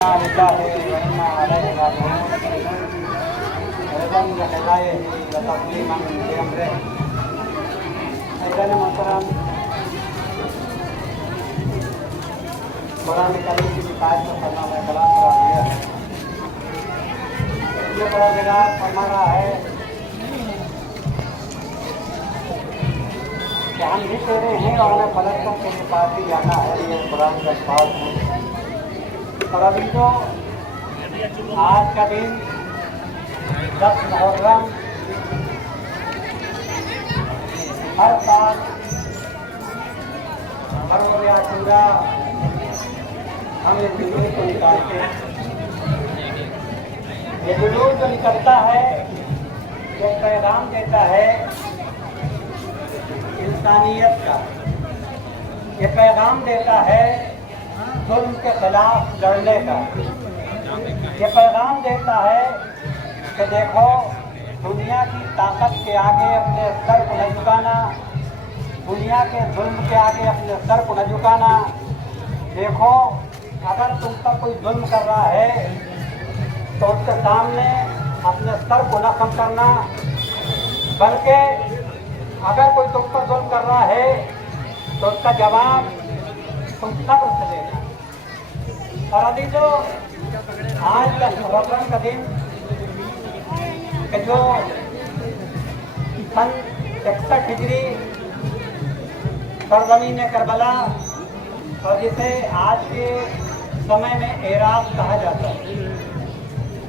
قرآن کریم کی شکایت کو کرنا میں کلام کرا دیا ہے. یہ پروگرام فرما رہا ہے کہ ہم بھی تیرے ہیں اور ہمیں فلسطین کے لیے پاس ہی جانا ہے. یہ قرآن کا الفاظ ہے. اور ابھی تو آج کا دن 10 محرم ہر سال ہر روز عاشورہ ہم اس جلوس کو نکالتے ہیں. یہ جلوس جو نکلتا ہے یہ پیغام دیتا ہے انسانیت کا. یہ پیغام دیتا ہے ظلم کے خلاف لڑنے کا. یہ پیغام دیتا ہے کہ دیکھو دنیا کی طاقت کے آگے اپنے سر کو نہ جھکانا, دنیا کے ظلم کے آگے اپنے سر کو نہ جھکانا. دیکھو اگر تم پر کوئی ظلم کر رہا ہے تو اس کے سامنے اپنے سر کو نہ کم کرنا, بلکہ اگر کوئی تم پر ظلم کر رہا ہے تو اس کا جواب تم صبر سے دینا. اور ابھی تو آج کا محرم کا دن کہ جو سن 61 ہجری سرزمین کربلا اور جسے آج کے سمے میں عراق کہا جاتا ہے,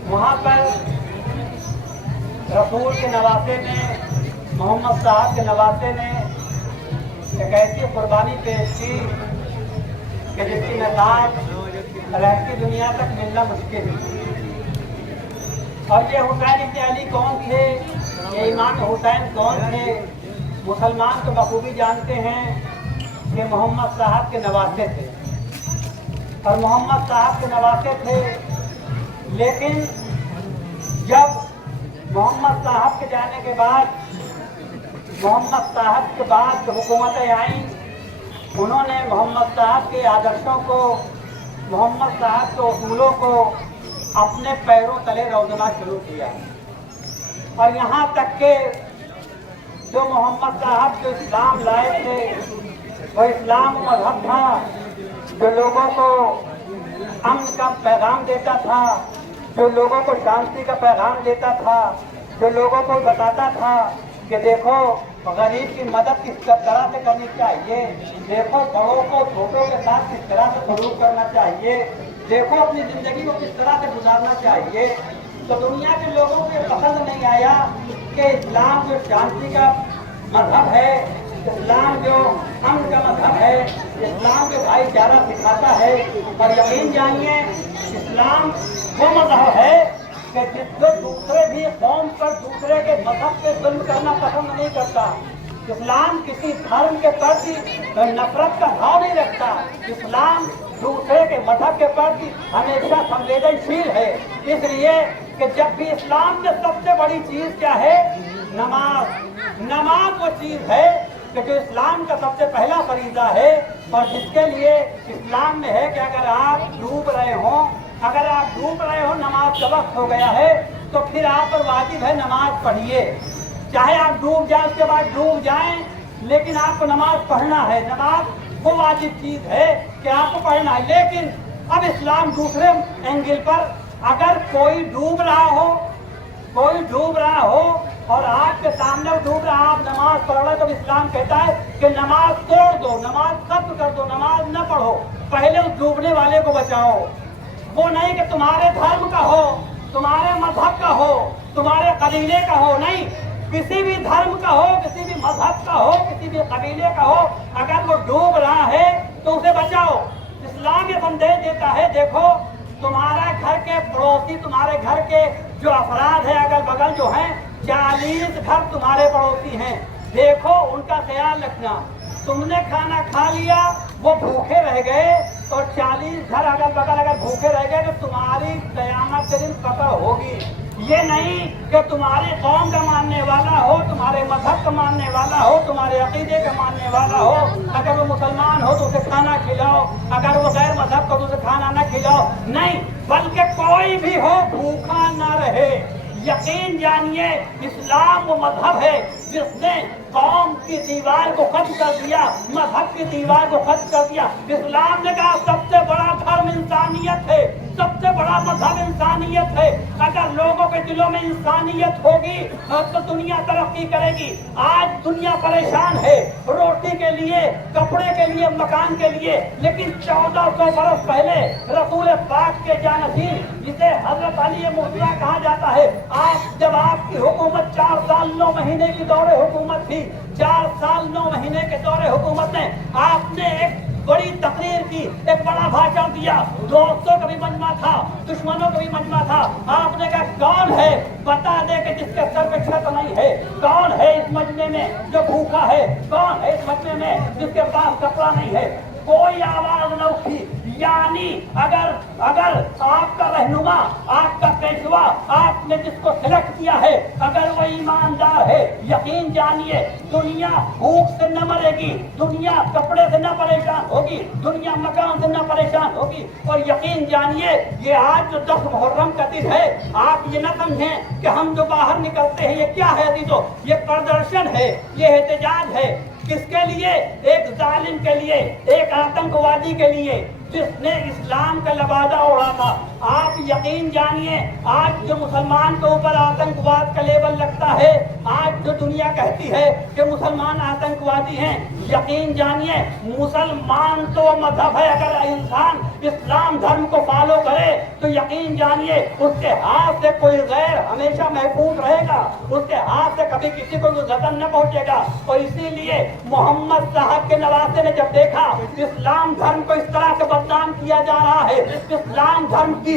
وہاں پر رسول کے نواسے نے, محمد صاحب کے نواسے نے ایک ایسی قربانی پیش کی کہ جس کی نتائج رہتی دنیا تک ملنا مشکل ہے. اور یہ حسین ابن علی کون تھے, یہ امام حسین کون تھے؟ مسلمان تو بخوبی جانتے ہیں کہ محمد صاحب کے نواسے تھے اور محمد صاحب کے نواسے تھے. لیکن جب محمد صاحب کے جانے کے بعد, محمد صاحب کے بعد جو حکومتیں آئیں, انہوں نے محمد صاحب کے آدرشوں کو, محمد صاحب کے اصولوں کو اپنے پیروں تلے روزنا شروع کیا. اور یہاں تک کہ جو محمد صاحب جو اسلام لائے تھے وہ اسلام مذہب تھا جو لوگوں کو امن کا پیغام دیتا تھا, جو لوگوں کو شانتی کا پیغام دیتا تھا, جو لوگوں کو بتاتا تھا کہ دیکھو غریب کی مدد کس طرح سے کرنی چاہیے, دیکھو بڑوں کو چھوٹوں کے ساتھ کس طرح سے سلوک کرنا چاہیے, دیکھو اپنی زندگی کو کس طرح سے گزارنا چاہیے. تو دنیا کے لوگوں کو یہ پسند نہیں آیا کہ اسلام جو شانتی کا مذہب ہے, اسلام جو امن کا مذہب ہے, اسلام جو بھائی چارہ سکھاتا ہے. اور یقین جانیے اسلام وہ مذہب ہے کہ جس جو دوسرے بھی قوم پر دوسرے کے مذہب پہ ظلم کرنا پسند نہیں کرتا. اسلام کسی دھرم کے پرتی نفرت کا بھاؤ نہیں رکھتا. اسلام دوسرے کے مذہب کے پرتی ہمیشہ سنویدنشیل ہے. اس لیے کہ جب بھی اسلام میں سب سے بڑی چیز کیا ہے, نماز. نماز وہ چیز ہے کہ جو اسلام کا سب سے پہلا فریضہ ہے اور جس کے لیے اسلام میں ہے کہ اگر آپ ڈوب رہے ہوں, نماز کا وقت ہو گیا ہے تو پھر آپ پر واجب ہے نماز پڑھیے. چاہے آپ ڈوب جائیں اس کے بعد ڈوب جائیں, لیکن آپ کو نماز پڑھنا ہے. نماز وہ واجب چیز ہے کہ آپ کو پڑھنا ہے. لیکن اب اسلام دوسرے اینگل پر, اگر کوئی ڈوب رہا ہو اور آپ کے سامنے ڈوب رہا, آپ نماز پڑھ رہے, تو اسلام کہتا ہے کہ نماز توڑ دو, نماز ختم کر دو, نماز نہ پڑھو, پہلے اس ڈوبنے والے کو بچاؤ. وہ نہیں کہ تمہارے دھرم کا ہو, تمہارے مذہب کا ہو, تمہارے قبیلے کا ہو, نہیں, کسی بھی دھرم کا ہو, کسی بھی مذہب کا ہو, کسی بھی قبیلے کا ہو, اگر وہ ڈوب رہا ہے تو اسے بچاؤ. اسلام یہ سندیش دیتا ہے دیکھو تمہارا گھر کے پڑوسی, تمہارے گھر کے جو افراد ہیں اگل بغل جو ہیں, 40 گھر تمہارے پڑوسی ہیں, دیکھو ان کا خیال رکھنا. تم نے کھانا کھا لیا, وہ بھوکے رہ گئے, اور 40 گھر اگل بغل اگر بھوکے رہ گئے تو تمہاری قیامت کے دن قطع ہوگی. یہ نہیں کہ تمہارے قوم کا ماننے والا ہو، تمہارے مذہب کا ماننے والا ہو، تمہارے عقیدے کا ماننے والا ہو، اگر وہ مسلمان ہو تو اسے کھانا کھلاؤ، اگر وہ غیر مذہب کو تو اسے کھانا نہ کھلاؤ، نہیں، بلکہ کوئی بھی ہو بھوکا نہ رہے۔ یقین جانیے اسلام وہ مذہب ہے جس نے قوم کی دیوار کو ختم کر دیا، مذہب کی دیوار کو ختم کر دیا۔ اسلام نے کہا سب سے بڑا دھرم انسانیت ہے، سب سے بڑا مذہب انسانیت ہے۔ اگر لوگوں کے دلوں میں انسانیت ہوگی تو دنیا ترقی کرے گی۔ آج دنیا پریشان ہے روٹی کے لیے، کپڑے کے لیے، مکان کے لیے، لیکن 1400 برس پہلے رسول پاک کے جانشین جسے حضرت علی مرتضیٰ کہا جاتا ہے، جب آپ کی حکومت 4 سال 9 مہینے کی دور حکومت تھی، 4 سال 9 مہینے کے دور حکومت میں آپ نے ایک بڑی تقریر کی، ایک بڑا بھاشن دیا، دوستوں کا بھی مجمع تھا، دشمنوں کا بھی مجمع تھا۔ آپ نے کہا کون ہے بتا دے کہ جس کے سر پہ چھت نہیں ہے، کون ہے اس مجمع میں جو بھوکا ہے، کون ہے اس مجمع میں جس کے پاس کپڑا نہیں ہے؟ کوئی آواز نہ اٹھی۔ یعنی اگر آپ کا رہنما، آپ کا پیشوا، آپ نے جس کو سلیکٹ کیا ہے، اگر وہ ایماندار ہے، یقین جانیے دنیا بھوک سے نہ مرے گی، دنیا کپڑے سے نہ پریشان ہوگی، دنیا مکان سے نہ پریشان ہوگی۔ اور یقین جانیے یہ آج جو 10 محرم کا دن ہے، آپ یہ نہ سمجھیں کہ ہم جو باہر نکلتے ہیں یہ کیا ہے عزیزو، یہ پردرشن ہے، یہ احتجاج ہے۔ کس کے لیے؟ ایک ظالم کے لیے، ایک آتنکوادی کے لیے جس نے اسلام کا لبادہ اڑا تھا۔ آپ یقین جانیے آج جو مسلمان کے اوپر آتنکواد کا لیبل لگتا ہے، آج جو دنیا کہتی ہے کہ مسلمان آتنکوادی ہیں، یقین جانیے مسلمان تو مذہب ہے، اگر انسان اسلام دھرم کو فالو کرے تو یقین جانیے اس کے ہاتھ سے کوئی غیر ہمیشہ محفوظ رہے گا، اس کے ہاتھ سے کبھی کسی کو زخم نہ پہنچے گا۔ اور اسی لیے محمد صاحب کے نواسے نے جب دیکھا اسلام دھرم کو اس طرح سے بدنام کیا جا رہا ہے، اسلام دھرم کی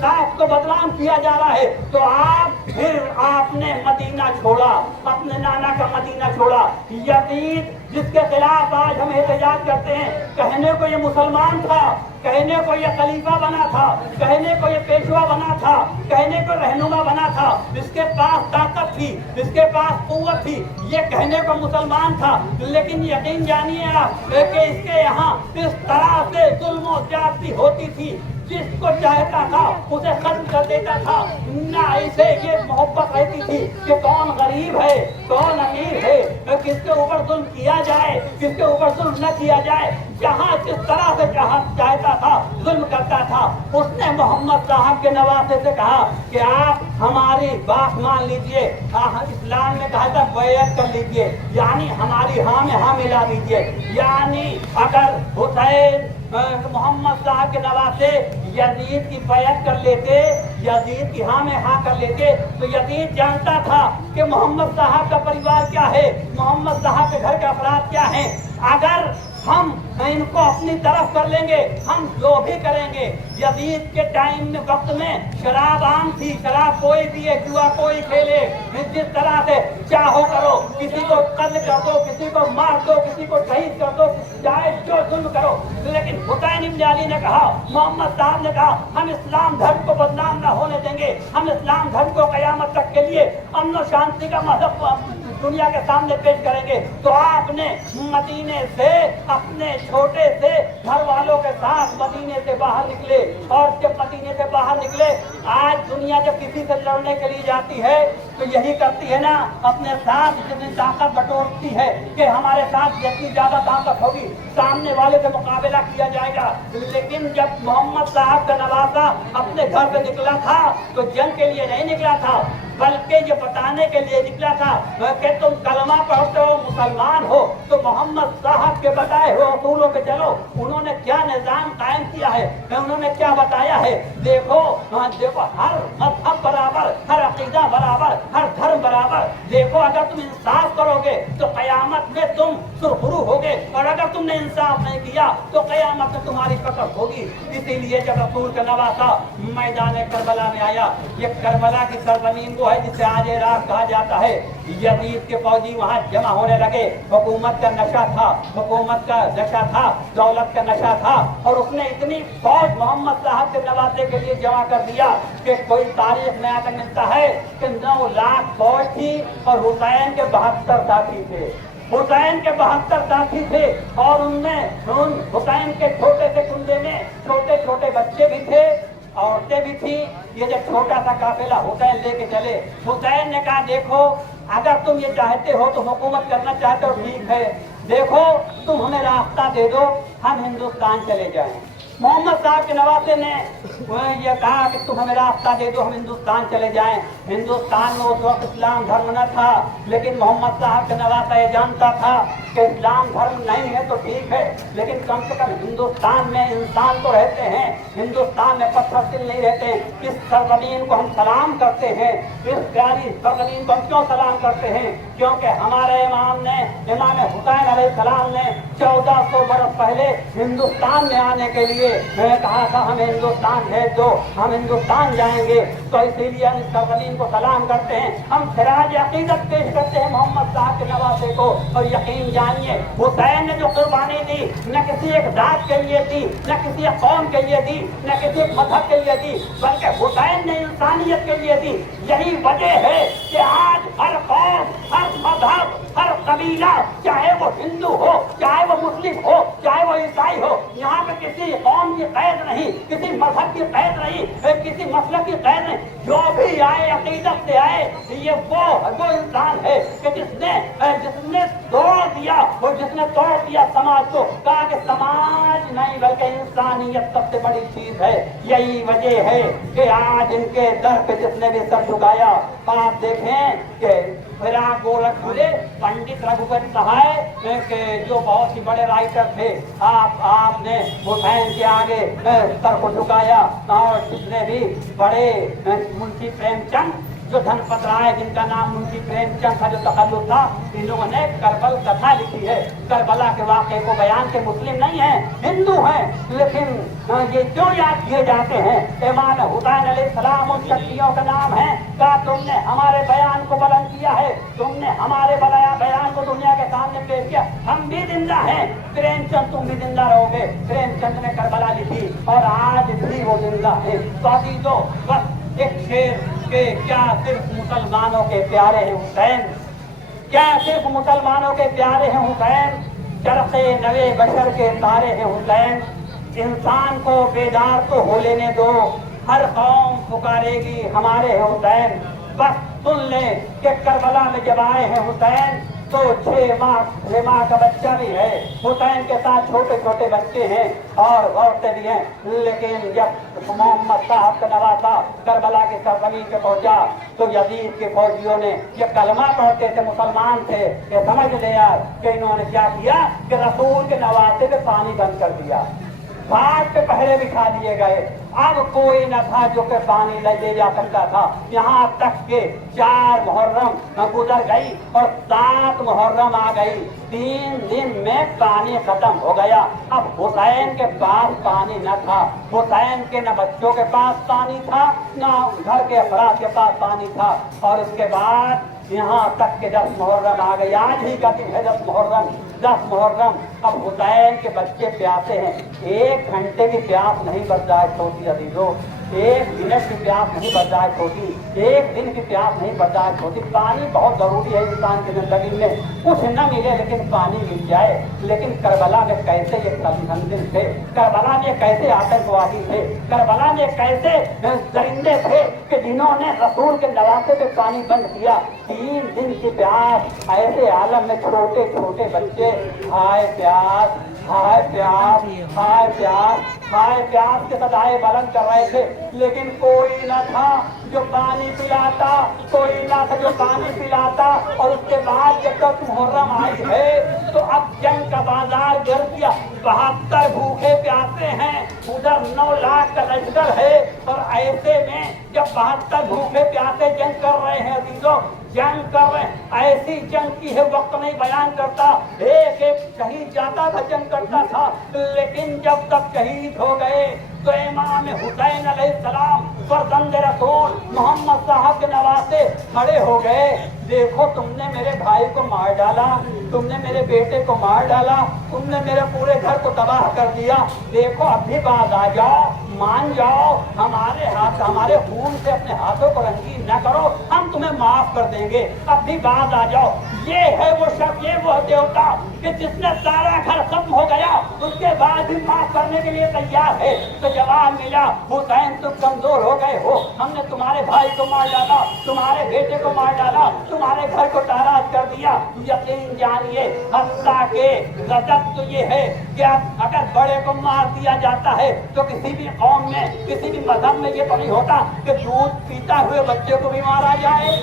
ساخت کو بدنام کیا جا رہا ہے، تو آپ نے مدینہ چھوڑا، اپنے نانا کا مدینہ چھوڑا۔ یزید جس کے خلاف آج ہم احتجاج کرتے ہیں، کہنے کو یہ مسلمان تھا، کہنے کو یہ خلیفہ بنا تھا، کہنے کو یہ پیشوا بنا تھا، کہنے کو رہنما بنا تھا، اس کے پاس طاقت تھی، اس کے پاس قوت تھی، یہ کہنے کو مسلمان تھا، لیکن یقین جانیے آپ کہ اس کے یہاں اس طرح سے ظلم و زیادتی ہوتی تھی، جس کو چاہتا تھا اسے ختم کر دیتا تھا۔ نہ اسے یہ محبت رہتی تھی کہ کون غریب ہے، کون امیر ہے، کس کے اوپر ظلم کیا جائے، کس کے اوپر ظلم نہ کیا جائے۔ جہاں جس طرح سے چاہتا تھا ظلم کرتا تھا۔ اس نے محمد صاحب کے نواسے سے کہا کہ آپ ہماری بات مان لیجئے، اسلام نے کہا تھا بیعت کر لیجئے، یعنی ہماری ہاں میں ہاں ملا دیجئے۔ یعنی اگر حسین محمد صاحب کے نواسے یزید کی بیعت کر لیتے، یزید کی ہاں میں ہاں کر لیتے، تو یزید جانتا تھا کہ محمد صاحب کا پریوار کیا ہے، محمد صاحب کے گھر کے افراد کیا ہیں۔ اگر ہم ان کو اپنی طرف کر لیں گے، ہم جو بھی کریں گے۔ یزید کے ٹائم میں وقت میں شراب عام تھی، شراب کوئی پیے، جوا کوئی کھیلے، جس طرح سے چاہو کرو، کسی کو قتل کر دو، کسی کو مار دو، کسی کو شہید کر دو، چاہے جو ظلم کرو۔ لیکن حسین بن علی نے کہا، محمد صاحب نے کہا ہم اسلام دھرم کو بدنام نہ ہونے دیں گے، ہم اسلام دھرم کو قیامت تک کے لیے امن و شانتی کا مذہب دنیا کے سامنے پیش کریں گے۔ تو آپ نے مدینے سے اپنے چھوٹے سے گھر والوں کے ساتھ مدینے سے باہر نکلے، اور جب مدینے سے باہر نکلے، آج دنیا جب کسی سے لڑنے کے لیے جاتی ہے تو یہی کرتی ہے نا، اپنے ساتھ جتنی طاقت بٹورتی ہے کہ ہمارے ساتھ جتنی زیادہ طاقت ہوگی سامنے والے سے مقابلہ کیا جائے گا۔ لیکن جب محمد صاحب کا نواسہ اپنے گھر سے نکلا تھا تو جنگ کے لیے نہیں نکلا تھا، بلکہ یہ بتانے کے لیے نکلا تھا کہ تم کلمہ پڑھتے ہو، مسلمان ہو، تو محمد صاحب کے بتائے ہوئے اصولوں پہ چلو۔ انہوں نے کیا نظام قائم کیا ہے، انہوں نے کیا بتایا ہے، دیکھو ہر مذہب برابر، ہر عقیدہ برابر، ہر دھرم برابر۔ دیکھو اگر تم انصاف کرو گے تو قیامت میں تم سرخرو ہوگے، اور اگر تم نے انصاف نہیں کیا تو قیامت میں تمہاری قتل ہوگی۔ اسی لیے جب رسول کا نواسہ میدان کربلا میں آیا، یہ کربلا کی سرزمین وہ वो है जिसे आज इराक कहा जाता है। यजीद के फौजी वहाँ जमा होने लगे। हुकूमत का नशा था, हुकूमत का नशा था, दौलत का नशा था, और उसने इतनी फौज मोहम्मद साहब के नवासे के लिए जमा कर दिया कि कोई तारीख में आकर मिलता है कि 9 लाख फौज थी और हुसैन के 72 साथी थे। हुसैन के 72 साथी थे और उनमें हुसैन के छोटे से कुंडे में छोटे छोटे बच्चे भी थे, औरतें भी थी। ये जब छोटा सा काफिला हुसैन लेके चले, हुसैन ने कहा देखो अगर तुम ये चाहते हो तो हुकूमत करना चाहते हो ठीक है, देखो तुम हमें रास्ता दे दो, हम हिंदुस्तान चले जाएं। मोहम्मद साहब के नवासे ने ये कहा कि तुम हमें रास्ता दे दो, हम हिंदुस्तान चले जाएं। हिंदुस्तान में उस वक्त इस्लाम धर्म न था, लेकिन मोहम्मद साहब का नवासा ये जानता था कि इस्लाम धर्म नहीं है तो ठीक है, लेकिन कम से कम हिंदुस्तान में इंसान तो रहते हैं, हिंदुस्तान में पत्थर दिल नहीं रहते। इस सरजमीन को हम सलाम करते हैं, इस प्यारी सरजमीन को हम क्यों सलाम करते हैं? क्योंकि हमारे इमाम ने, इमाम हुसैन अलैहिस्सलाम ने 1400 बरस पहले हिंदुस्तान में आने के लिए कहा था हमें हिंदुस्तान भेज दो, हम हिंदुस्तान जाएंगे। तो इसीलिए हम इस सरजमीन को सलाम करते हैं। हम सिराज अकीदत पेश करते हैं मोहम्मद साहब के नवासे को। और यकीन जानिए हुसैन ने जो कुर्बानी दी न किसी एक जात के लिए दी, न किसी एक कौम के लिए दी, न किसी एक मजहब के लिए दी, बल्कि हुसैन ने इंसानियत के लिए दी। यही वजह है कि आज हर कौम, हर मजहब, हर कबीला, चाहे वो हिंदू हो, चाहे वो मुस्लिम हो, चाहे वो ईसाई हो, यहाँ पे किसी कौम की कैद नहीं, किसी मजहब की कैद नहीं, किसी मसलक की कैद नहीं। जो भी आए अकीदत से आए, ये वो इंसान है कि जिसने तोड़ दिया, और जिसने तोड़ दिया समाज को, कहा कि समाज नहीं बल्कि इंसानियत सबसे बड़ी चीज है। यही वजह है कि आज इनके दर पे जिसने भी सर झुकाया, आप देखें कि फिराक गोरखपुरे पंडित रघुपति सहाय के जो बहुत ही बड़े राइटर थे, आपने हुसैन के आगे सर को झुकाया। और जितने भी बड़े मुंशी प्रेमचंद जो धनपत राय, जिनका नाम मुंशी प्रेमचंद था, जो तखल्लुस था, इन्होंने करबल कथा लिखी है। करबला के वाक़े को बयान के मुस्लिम नहीं है, हिंदू हैं, लेकिन ये क्यों याद किए जाते हैं? इमाम हुसैन अलैहिस्सलाम उन शख्सियों का नाम है। कहा तुमने हमारे बयान को बुलंद किया है, तुमने हमारे बयान को दुनिया के सामने पेश किया, हम भी जिंदा हैं। प्रेमचंद तुम भी जिंदा रहोगे। प्रेमचंद ने करबला लिखी और आज भी वो जिंदा है। तो अजीजों, बस एक शेर के क्या सिर्फ मुसलमानों के प्यारे हैं हुसैन? क्या सिर्फ मुसलमानों के प्यारे हैं हुसैन? चरखे नवे बशर के तारे हैं हुसैन। इंसान को बेदार तो हो लेने दो, हर कौम पुकारेगी हमारे हैं हुसैन। बस सुन ले कि करबला में जब आए हैं हुसैन तो 6 माह का बच्चा भी है, हुसैन के साथ छोटे छोटे बच्चे हैं और औरतें भी हैं। लेकिन जब मोहम्मद साहब का नवासा करबला के सरजमीन पे पहुंचा तो यजीद के फौजियों ने, ये कलमा पढ़ते थे, मुसलमान थे, ये समझ ले यार कि इन्होंने क्या किया कि रसूल के नवासे पे पानी बंद कर दिया, घाट पे पहरे बिठा दिए गए। अब कोई न था जो कि पानी ले जा सकता था। यहाँ तक के 4 मुहर्रम गुजर गई और 7 मुहर्रम आ गई। 3 दिन में पानी खत्म हो गया। अब हुसैन के पास पानी न था, हुसैन के न बच्चों के पास पानी था, न घर के अफराद के पास पानी था। और उसके बाद यहाँ तक के 10 मुहर्रम आ गई। आज ही का दिन है 10 मुहर्रम। अब हुसैन के बच्चे प्यासे हैं, 1 घंटे की प्यास नहीं बर्दाश्त होती अजीजों, 1 मिनट की प्यास नहीं बर्दाश्त होती, 1 दिन की प्यास नहीं बर्दाश्त होती। पानी बहुत जरूरी है इंसान की जिंदगी में, कुछ न मिले लेकिन पानी मिल जाए। लेकिन करबला में कैसे ये संदिग्ध थे, करबला में कैसे आतंकवादी थे, करबला में कैसे दरिंदे थे कि जिन्होंने रसूल के नवासे पे पानी बंद किया। 3 दिन की प्यास, ऐसे आलम में छोटे छोटे बच्चे हाय प्यास, हाय प्यास, हाय प्यास, हाय प्यास के सदाए बुलंद कर रहे थे। लेकिन कोई न था जो पानी पिलाता, कोई न था जो पानी पिलाता। और उसके बाद जब तक मुहर्रम आई है तो अब जंग का बाजार गर्म किया। 72 भूखे प्यासे हैं, उधर 9 लाख का लश्कर है। और ऐसे में जब 72 भूखे प्यासे जंग कर रहे हैं अजीजों, जंग कर रहे हैं, ऐसी जंग की है वक्त नहीं बयान करता। एक शहीद जाता था, जंग करता था, लेकिन जब तक शहीद हो गए तो इमाम हुसैन अलैहिस्सलाम फर्जंद रसूल मोहम्मद साहब के नवासे खड़े हो गए। देखो तुमने मेरे भाई को मार डाला, तुमने मेरे बेटे को मार डाला, तुमने मेरे पूरे घर को तबाह कर दिया। देखो अभी बात आ जाओ, मान जाओ, हमारे हाथ हमारे खून से अपने हाथों को रंगीन न करो, हम तुम्हें माफ कर देंगे। अभी बात आ जाओ। ये है वो शख्स, ये वो देवता कि जिसने सारा घर खत्म हो गया उसके बाद भी माफ करने के लिए तैयार है। तो जवाब मिला, हुसैन तुम कमजोर हो गए हो, हमने तुम्हारे भाई को मार डाला, तुम्हारे बेटे को मार डाला, तुम्हारे घर को ताराज कर दिया। यकीन जानिए हत्ता के गजब तो ये है कि अगर बड़े को मार दिया जाता है तो किसी भी कौम में, किसी भी मजहब में ये तो नहीं होता कि दूध पीता हुए बच्चे को भी मारा जाए,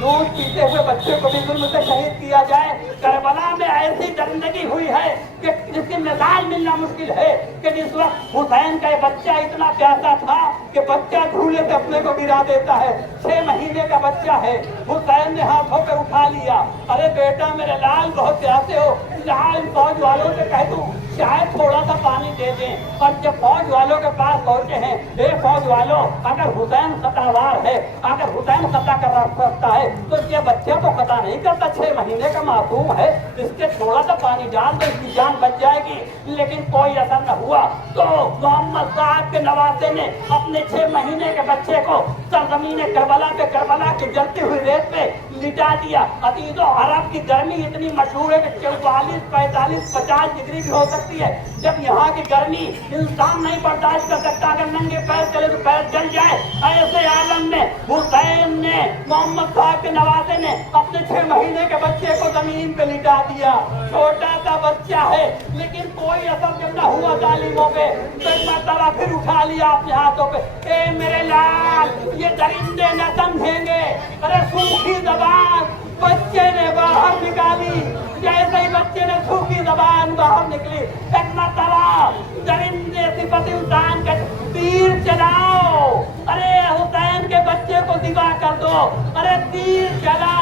दूध पीते हुए बच्चे को भी जुल्म से शहीद किया जाए। करबला में ऐसी दरिंदगी हुई है कि जिसकी मिसाल मिलना मुश्किल है कि जिस वक्त हुसैन का बच्चा इतना प्यासा था कि बच्चा झूले से अपने को गिरा देता है, 6 महीने का बच्चा है, हुसैन ने हाथों पे उठा लिया। अरे बेटा मेरे लाल बहुत प्यासे हो, लाल फौज वालों से कह दूं शायद थोड़ा सा पानी दे दें। और जब फौज वालों के पास पहुंचे हैं, ए फौज वालों, अगर हुसैन खतावार है, अगर हुसैन खता कर सकता है तो ये बच्चा तो खता नहीं करता, 6 महीने का मासूम है, इसके थोड़ा सा पानी डाल दो, इसकी जान बच जाएगी। लेकिन कोई असर न हुआ। तो मोहम्मद साहब के नवासे ने अपने 6 महीने के बच्चे को सरजमीन करबला पे, करबला की जलती हुई रेत पे लिटा दिया। अतीदो अरब की गर्मी इतनी मशहूर है कि 44, 45, 50 डिग्री भी हो सकती है। जब यहाँ की गर्मी इंसान नहीं बर्दाश्त कर सकता, अगर नंगे पैर चले तो पैर जल जाए। ऐसे आलम में हुसैन ने, मोहम्मद साहब के नवासे ने अपने 6 महीने के बच्चे को जमीन पे लिटा दिया। छोटा सा बच्चा है लेकिन कोई असर जब न हुआ तालीमों पे, तो एक मरतबा फिर उठा लिया अपने हाथों पे। ए मेरे लाल, ये दरिंदे न समझेंगे। अरे सूखी जबान बच्चे ने बाहर निकाली, जैसे ही बच्चे ने सूखी जबान बाहर निकली, एक मरतबा दरिंदे सिफत इंसान का तीर चलाओ। अरे हुसैन के बच्चे को दिवा कर दो। अरे तीर चला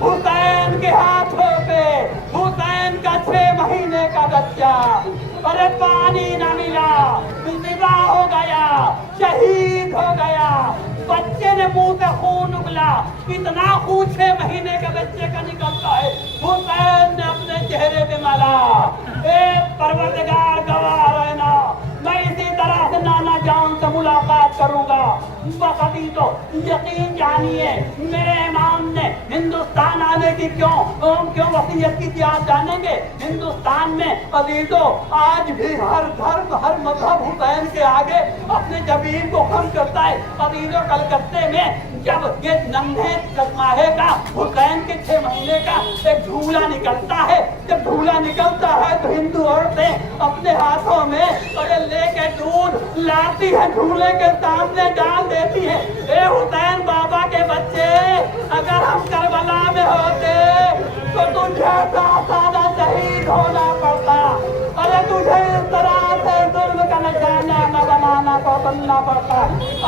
हुसैन के हाथों पे, हुसैन का 6 महीने का बच्चा। अरे पानी न मिला, दिवा हो गया, शहीद हो गया। बच्चे ने मुंह से खून उगला, इतना खून 6 महीने के बच्चे का निकलता है। हुसैन ने अपने चेहरे पे माला, परवरदिगार गवाह रहना, मैं इसी तरह से नाना जान से मुलाकात करूंगा। बस अभी तो यकीन जानिए मेरे इमाम ने हिंदुस्तान आने की क्यों वसीयत की थी, आप जानेंगे। हिंदुस्तान में अजीजों आज भी हर धर्म, हर मजहब हुसैन के आगे अपने जबीन को खम करता है। अजीजों कलकत्ते में जब ये नन्हे कदमाहे का हुसैन के 6 महीने का एक झूला निकलता है, जब झूला निकलता है तो हिंदू औरतें अपने हाथों में अरे लेके दूध लाती है, झूले के सामने डाल देती है। ए हुसैन बाबा के बच्चे, अगर हम करबला में होते तो तुझे सादा शहीद होना पड़ता। अरे तुझे इस तरह से जुल्म का निशाना बनाना को बनना पड़ता।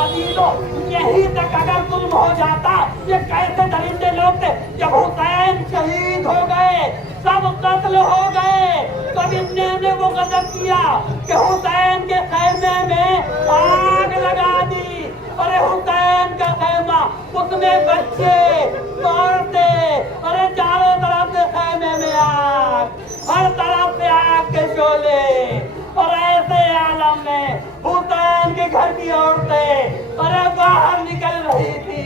अजीजों यहीं तक अगर जुल्म हो जाता, ये कैसे दरिंदे लोग थे। जब हुसैन शहीद हो गए, सब कत्ल हो गए, तब इन्होंने वो गजब किया कि हुसैन के खैमे में आग लगा दी। अरे हुसैन का खैमा, उसमें बच्चे, औरतें, अरे चारों तरफ से खैमे में आग, हर तरफ से आग के शोले। और ऐसे आलम में हुसैन के घर की औरतें अरे बाहर निकल रही थी,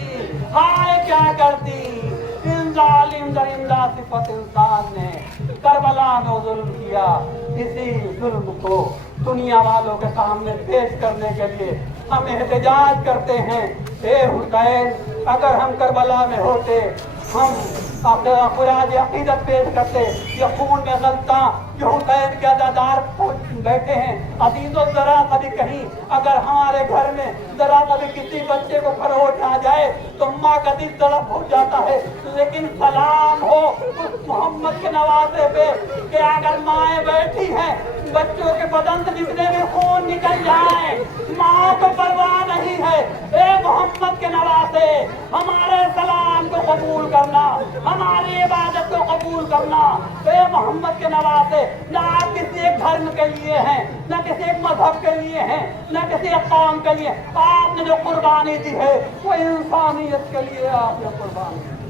हाय क्या करती। इन जालिम दरिंदा सिफत इंसान ने करबला में जुल्म किया। इसी जुल्म को दुनिया वालों के सामने पेश करने के लिए हम एहतजाज करते हैं। ए हुसैन, अगर हम करबला में होते, हम खुराज अकीदत पेश करते, ये खून में गलता जो हुसैन के अदादार बैठे हैं। अजीजों जरा कभी कहीं अगर हमारे घर में जरा कभी किसी बच्चे को खरोच आ जाए तो माँ का दिल तड़प हो जाता है। लेकिन सलाम हो उस मोहम्मद के नवासे पे कि अगर माएँ बैठी हैं, बच्चों के बदन से जितने भी खून निकल जाए, माँ को परवाह नहीं है। ए मोहम्मद के नवासे, हमारे सलाम को कबूल करना, हमारी इबादत को कबूल करना। ए मोहम्मद के नवासे, न आप किसी एक धर्म के लिए हैं, न किसी एक مذہب کے لیے ہیں نہ کسی قوم کے لیے. آپ نے جو قربانی دی ہے وہ انسانیت کے لیے آپ نے قربانی دی.